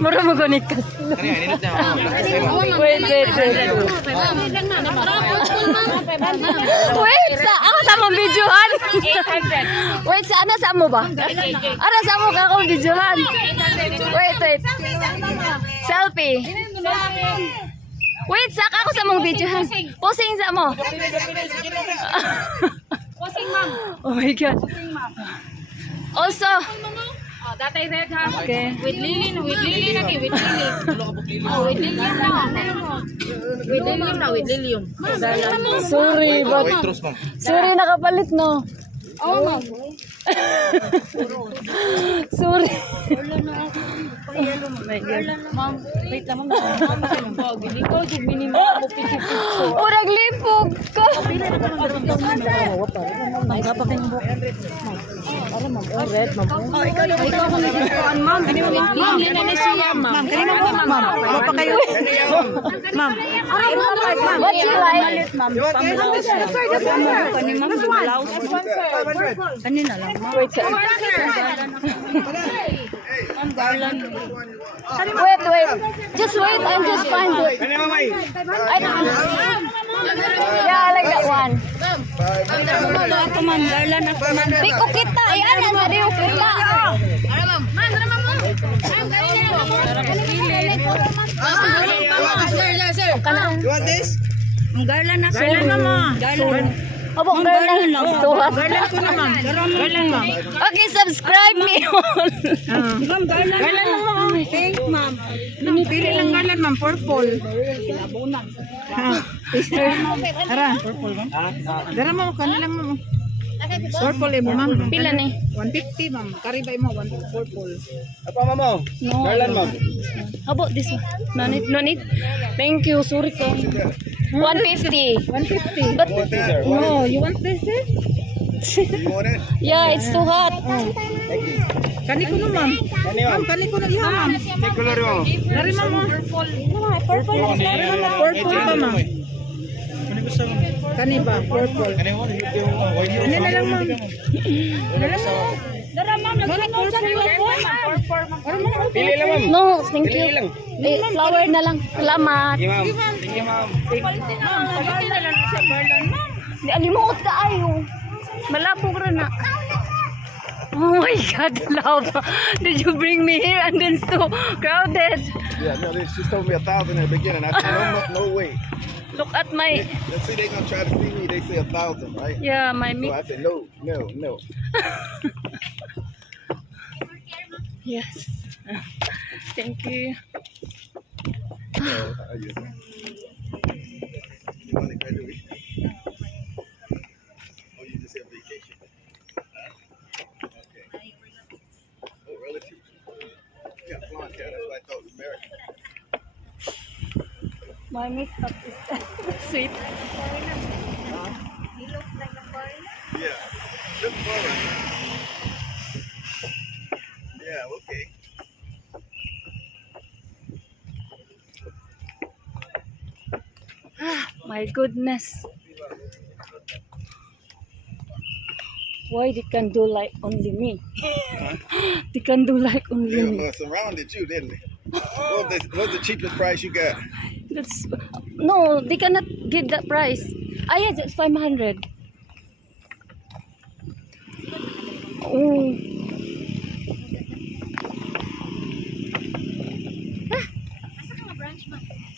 Mura mo gunit ka. Wait. Wait, ako sa mong videohan. Wait, sana sa mo ba? Ano sa mo ka akong videohan? Wait. Selfie. Wait, saka ako sa mong videohan. Posing sa mo. Posing, ma'am. Oh my God. Also, Oh, datay red ha. okay. With lily na, with lily. Oh, with lilium na. With lilium. Sorry, but sorry nakapalit no. Oh, ma'am. Sorry. Ma'am, wait lang, ma'am. Bili ko, minimum mo picture. Oh, naglipog ka. Oh, ikaw kung nagkuhan, ma'am. Ma'am, yun na siya, ma'am. Kanina mo, ma'am. Wala pa kayo. Ma'am. What you like? Kanina lang, ma'am. Wait, sir. Wait. Just wait and just find it. I don't know. Yeah, I like that one. Ako, ma'am. Garland ako, ma'am. Piko kita. Ayan, yan sa diyo kita. You want this? Ang garland ako. Garland, ma'am. Garland. Abo, garland lang. Garland ko naman. Garland, ma'am. Okay, subscribe me all. Ma'am, garland. Garland lang, ma'am. Thank, ma'am. Pili lang garland, ma'am. Purple. Tara. Tara, ma'am. Kanilang, ma'am. Purple, eh, ma'am. Pila ni? 150, ma'am. Karibay mo, purple. Apa mamo? No. Garland ma'am. How about this one? No need. Thank you. Sorry ko. 150. 150. But You want this or what? No, you want this, eh? You want it? yeah, it's too hot. Kani ko na, ma'am. Kani ma'am. Kani ko na iha, ma'am. What color mo? Dari, ma'am. Purple pa, ma'am. Kani ba? Purple. Kani mo? Ano na lang, ma'am? Dara, ma'am. Pili lang ma'am. No, thank you. Pili lang. Eh, flower na lang. Salamat. Sige ma'am. Sige ma'am. Di alimuot ka ayo. Malapog rin na. Oh my God, love. Did you bring me here and then so crowded? Yeah, no, she told me 1,000 in the beginning. I said, no way. Look at my, Let's see, they gonna try to see me. They say 1,000, right? yeah, my So meat. I said, no. Yes. Thank you. You want to graduate? Oh, you just have vacation? Huh? Okay. Oh, relative? Yeah, blonde hair. That's why I thought it was American. My makeup is sweet. Yeah. Look forward. Yeah, okay. My goodness. Why they can do like only me? They can do like only Yeah, me. well, surrounded you, didn't they? What's the cheapest price you got? That's no, they cannot give that price. Ah, yeah, it's 500. Oh. Ah.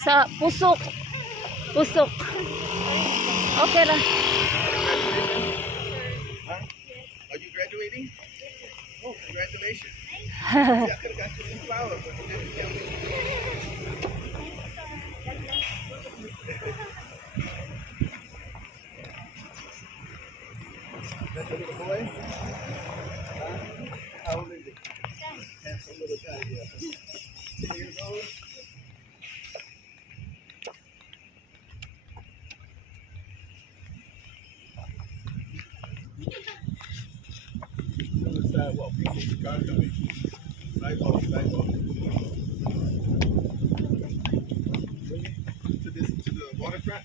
Sa Pusok. Pusok. Okay lang. Huh? Are you graduating? Oh, congratulations. See, I could have got you some flowers, but you didn't tell me. That's a little boy? Huh? How old is he? Handsome little guy, yeah. 10 years old? On the sidewalk, people, the car coming. Sidewalk. To the waterfront?